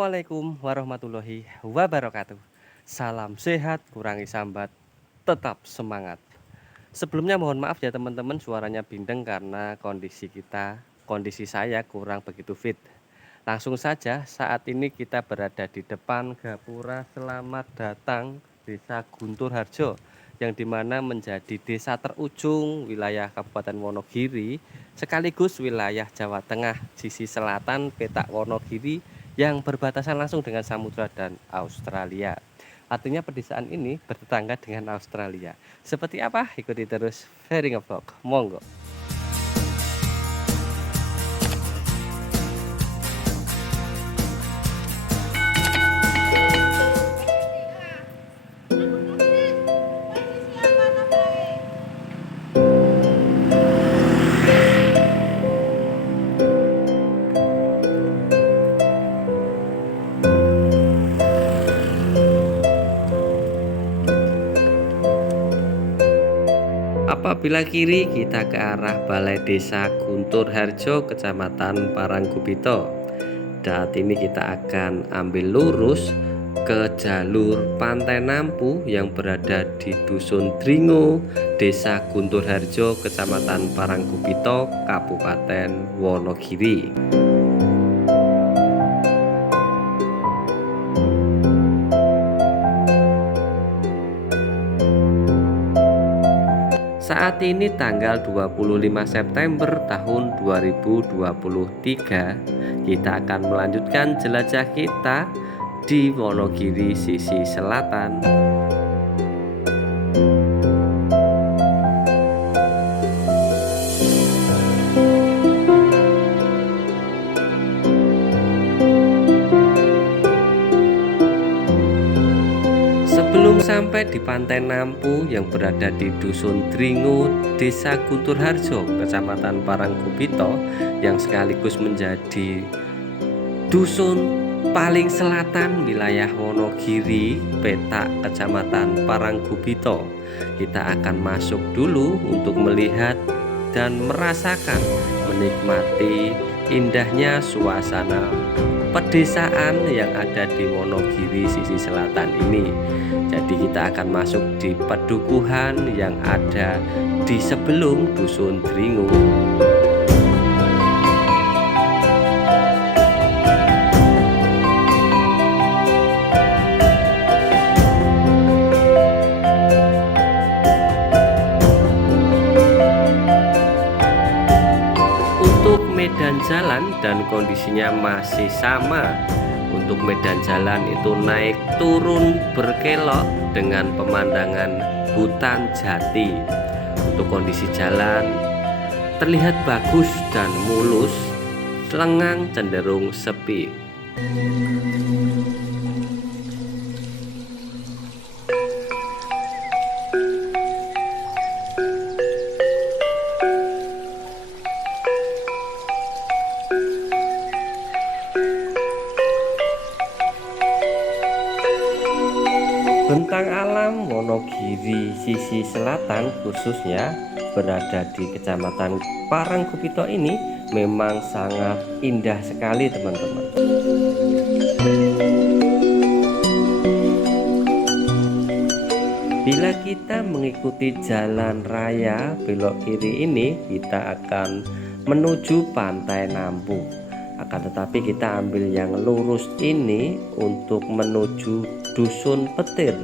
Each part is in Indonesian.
Assalamualaikum warahmatullahi wabarakatuh. Salam sehat, kurangi sambat, tetap semangat. Sebelumnya mohon maaf ya teman-teman, suaranya bindeng karena kondisi saya kurang begitu fit. Langsung saja, saat ini kita berada di depan Gapura Selamat Datang Desa Guntur Harjo, yang dimana menjadi desa terujung wilayah Kabupaten Wonogiri, sekaligus wilayah Jawa Tengah sisi selatan petak Wonogiri yang berbatasan langsung dengan Samudra dan Australia. Artinya pedesaan ini bertetangga dengan Australia. Seperti apa? Ikuti terus Fairing Vlog. Monggo. Apabila kiri kita ke arah Balai Desa Guntur Harjo, Kecamatan Parangkubito. Saat ini kita akan ambil lurus ke jalur Pantai Nampu yang berada di Dusun Dringo, Desa Guntur Harjo, Kecamatan Parangkubito, Kabupaten Wonogiri. Saat ini tanggal 25 September tahun 2023, kita akan melanjutkan jelajah kita di Wonogiri sisi selatan. Sebelum sampai di Pantai Nampu yang berada di Dusun Dringo, Desa Guntur Harjo, Kecamatan Parangkubito, yang sekaligus menjadi dusun paling selatan wilayah Wonogiri, petak Kecamatan Parangkubito, kita akan masuk dulu untuk melihat dan merasakan, menikmati indahnya suasana pedesaan yang ada di Wonogiri sisi selatan ini. Jadi kita akan masuk di pedukuhan yang ada di sebelum Dusun Dringo. Untuk medan jalan dan kondisinya masih sama. Untuk medan jalan itu naik turun berkelok dengan pemandangan hutan jati. Untuk kondisi jalan terlihat bagus dan mulus, lengang cenderung sepi. Bentang alam Wonogiri sisi selatan khususnya berada di Kecamatan Parangkubito ini memang sangat indah sekali teman-teman. Bila kita mengikuti jalan raya belok kiri ini, kita akan menuju Pantai Nampu. Akan tetapi kita ambil yang lurus ini untuk menuju Dusun Petir.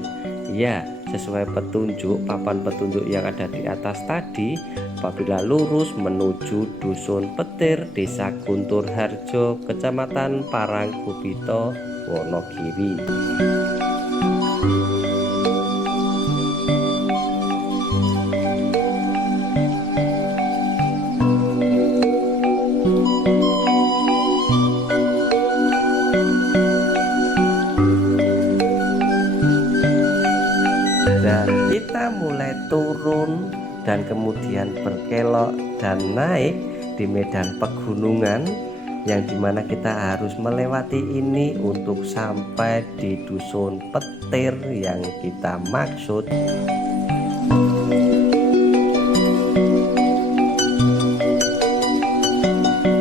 Ya, sesuai petunjuk papan petunjuk yang ada di atas tadi, apabila lurus menuju Dusun Petir, Desa Guntur Harjo, Kecamatan Parangkubito, Wonogiri. Dan kita mulai turun dan kemudian berkelok dan naik di medan pegunungan, yang dimana kita harus melewati ini untuk sampai di Dusun Petir yang kita maksud.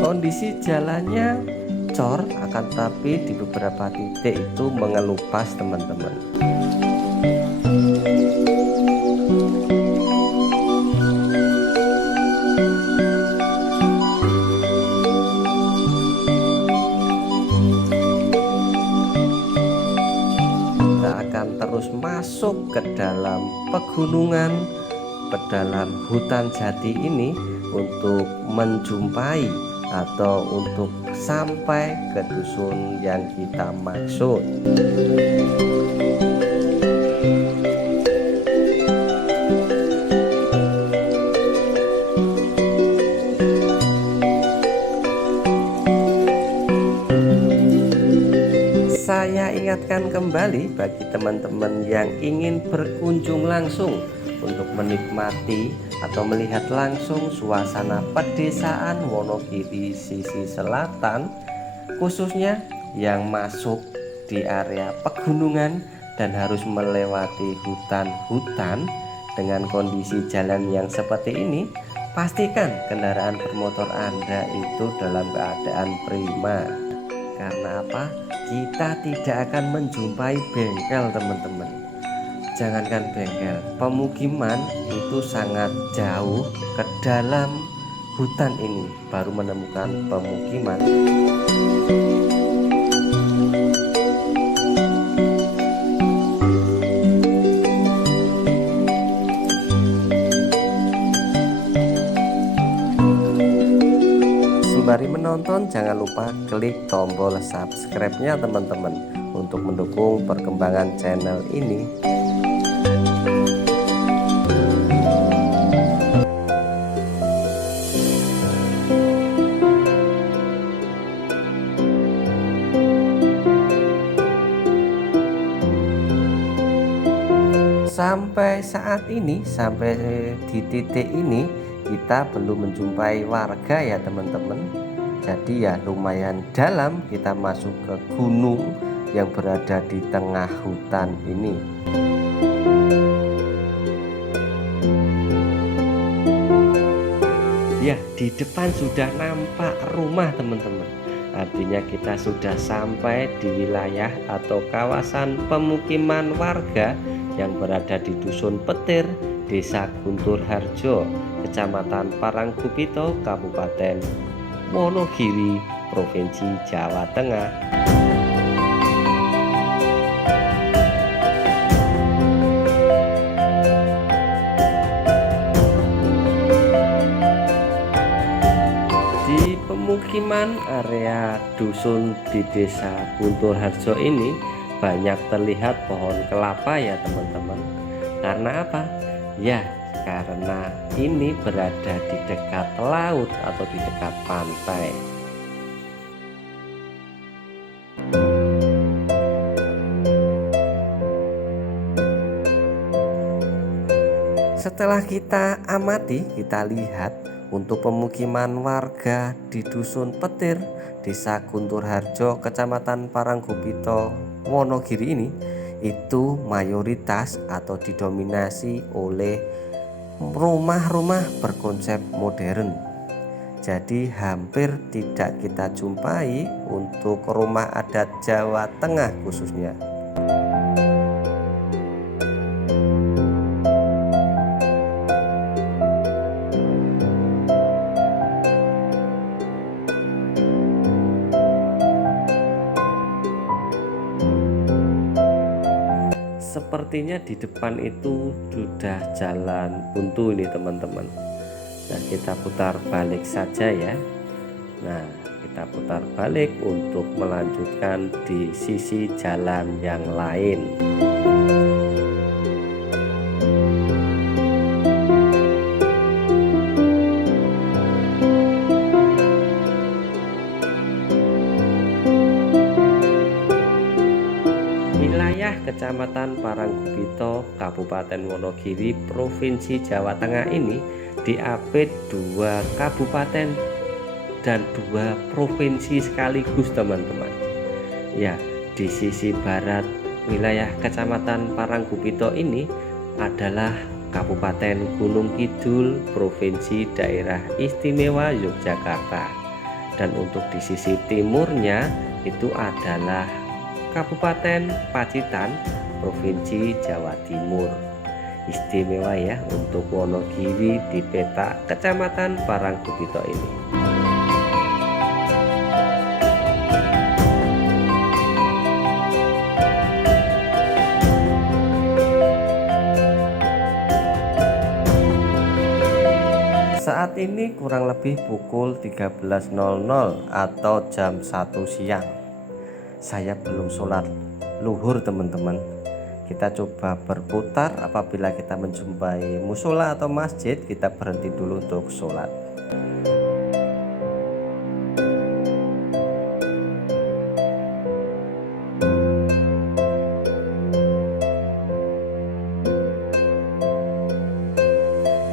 Kondisi jalannya bocor, akan tetapi di beberapa titik itu mengelupas teman-teman. Kita akan terus masuk ke dalam pegunungan, ke dalam hutan jati ini untuk menjumpai atau untuk sampai ke dusun yang kita maksud. Saya ingatkan kembali bagi teman-teman yang ingin berkunjung langsung untuk menikmati atau melihat langsung suasana pedesaan Wonogiri sisi selatan, khususnya yang masuk di area pegunungan dan harus melewati hutan-hutan dengan kondisi jalan yang seperti ini. Pastikan kendaraan bermotor Anda itu dalam keadaan prima. Karena apa? Kita tidak akan menjumpai bengkel teman-teman. Jangankan bengkel, pemukiman itu sangat jauh ke dalam hutan ini baru menemukan pemukiman. Sembari menonton, jangan lupa klik tombol subscribe-nya teman-teman untuk mendukung perkembangan channel ini. Sampai saat ini, sampai di titik ini kita belum menjumpai warga ya teman-teman. Jadi ya lumayan dalam kita masuk ke gunung yang berada di tengah hutan ini. Ya, di depan sudah nampak rumah teman-teman. Artinya kita sudah sampai di wilayah atau kawasan pemukiman warga yang berada di Dusun Petir, Desa Guntur Harjo, Kecamatan Parangkupito, Kabupaten Wonogiri, Provinsi Jawa Tengah. Di pemukiman area dusun di Desa Guntur Harjo ini banyak terlihat pohon kelapa ya teman-teman. Karena apa? Ya, karena ini berada di dekat laut atau di dekat pantai. Setelah kita amati, kita lihat untuk pemukiman warga di Dusun Petir, Desa Guntur Harjo, Kecamatan Parangkupito, Wonogiri ini itu mayoritas atau didominasi oleh rumah-rumah berkonsep modern. Jadi hampir tidak kita jumpai untuk rumah adat Jawa Tengah khususnya. Sepertinya di depan itu sudah jalan buntu ini teman-teman. Nah, kita putar balik saja ya. Nah, kita putar balik untuk melanjutkan di sisi jalan yang lain. Kecamatan Parangkupito, Kabupaten Wonogiri, Provinsi Jawa Tengah ini diapit 2 kabupaten dan 2 provinsi sekaligus teman-teman. Ya, di sisi barat wilayah Kecamatan Parangkupito ini adalah Kabupaten Gunung Kidul, Provinsi Daerah Istimewa Yogyakarta. Dan untuk di sisi timurnya itu adalah Kabupaten Pacitan, Provinsi Jawa Timur. Istimewa ya untuk Wonogiri di peta Kecamatan Parangkubito ini. Saat ini kurang lebih pukul 13.00 atau jam 1 siang. Saya belum sholat luhur teman-teman. Kita coba berputar, apabila kita menjumpai musola atau masjid kita berhenti dulu untuk sholat.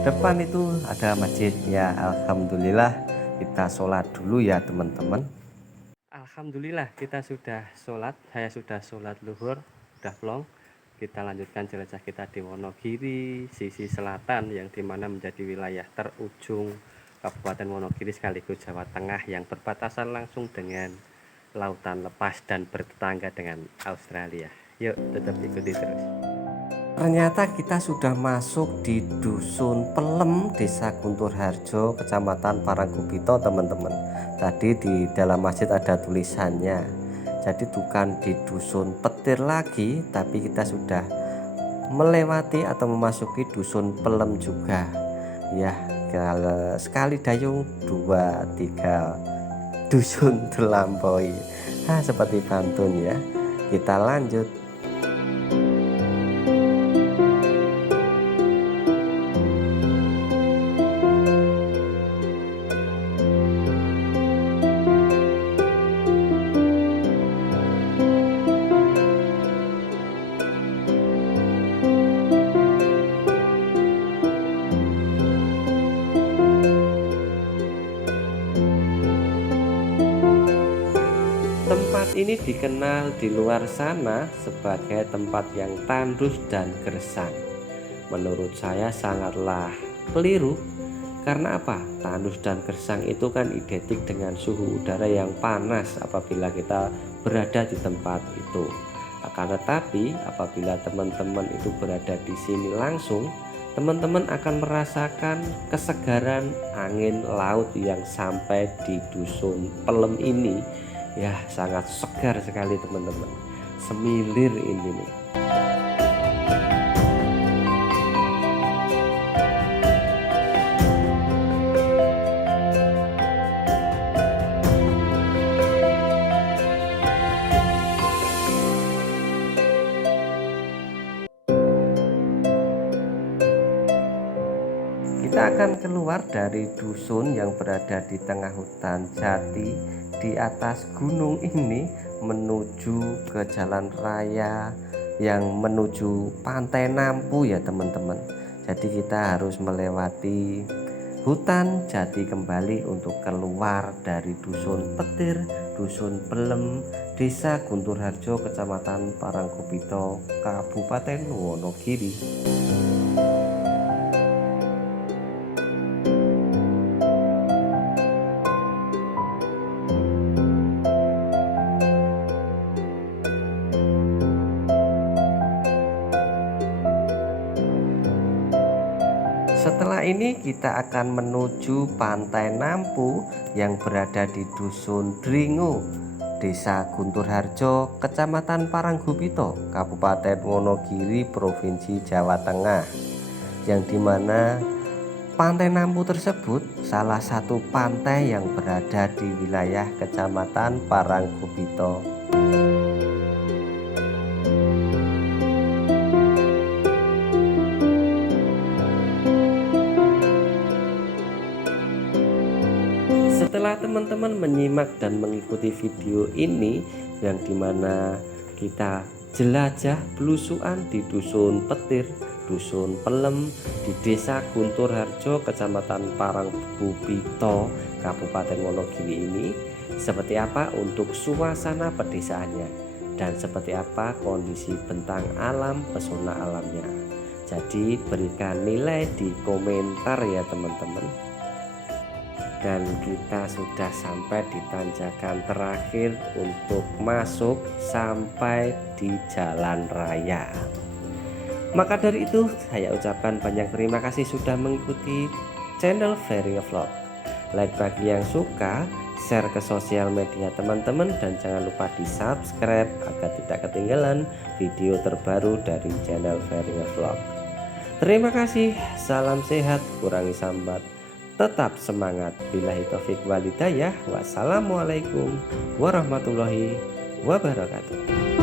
Depan itu ada masjid ya, alhamdulillah kita sholat dulu ya teman-teman. Alhamdulillah kita sudah sholat, saya sudah sholat luhur, udah plong. Kita lanjutkan jelajah kita di Wonogiri sisi selatan, yang dimana menjadi wilayah terujung Kabupaten Wonogiri sekaligus Jawa Tengah, yang berbatasan langsung dengan lautan lepas dan bertetangga dengan Australia. Yuk tetap ikuti terus. Ternyata kita sudah masuk di Dusun Pelem, Desa Guntur Harjo, Kecamatan Parangkubito teman-teman. Tadi di dalam masjid ada tulisannya. Jadi bukan di Dusun Petir lagi, tapi kita sudah melewati atau memasuki Dusun Pelem juga. Ya, sekali dayung 2-3 dusun terlampaui. Seperti pantun ya. Kita lanjut. Tempat ini dikenal di luar sana sebagai tempat yang tandus dan gersang. Menurut saya sangatlah keliru. Karena apa? Tandus dan gersang itu kan identik dengan suhu udara yang panas apabila kita berada di tempat itu. Akan tetapi apabila teman-teman itu berada di sini langsung, teman-teman akan merasakan kesegaran angin laut yang sampai di Dusun Pelem ini. Ya, sangat segar sekali teman-teman. Semilir ini nih. Kita akan keluar dari dusun yang berada di tengah hutan jati di atas gunung ini menuju ke jalan raya yang menuju Pantai Nampu ya teman-teman. Jadi kita harus melewati hutan jati kembali untuk keluar dari Dusun Petir, Dusun Pelem, Desa Guntur Harjo, Kecamatan Parangkubito, Kabupaten Wonogiri. Setelah ini kita akan menuju Pantai Nampu yang berada di Dusun Dringo, Desa Guntur Harjo, Kecamatan Parangkubito, Kabupaten Wonogiri, Provinsi Jawa Tengah. Yang dimana Pantai Nampu tersebut salah satu pantai yang berada di wilayah Kecamatan Parangkubito. Setelah teman-teman menyimak dan mengikuti video ini, yang dimana kita jelajah belusuan di Dusun Petir, Dusun Pelem, di Desa Guntur Harjo, Kecamatan Parangkubito, Kabupaten Wonogiri ini, seperti apa untuk suasana pedesaannya dan seperti apa kondisi bentang alam, pesona alamnya. Jadi berikan nilai di komentar ya teman-teman. dan kita sudah sampai di tanjakan terakhir untuk masuk sampai di jalan raya. Maka dari itu saya ucapkan banyak terima kasih sudah mengikuti channel Ferry Vlog. Like bagi yang suka, share ke sosial media teman-teman, dan jangan lupa di subscribe agar tidak ketinggalan video terbaru dari channel Ferry Vlog. Terima kasih, salam sehat, kurangi sambat, tetap semangat. Billahi taufik walhidayah. Wassalamualaikum warahmatullahi wabarakatuh.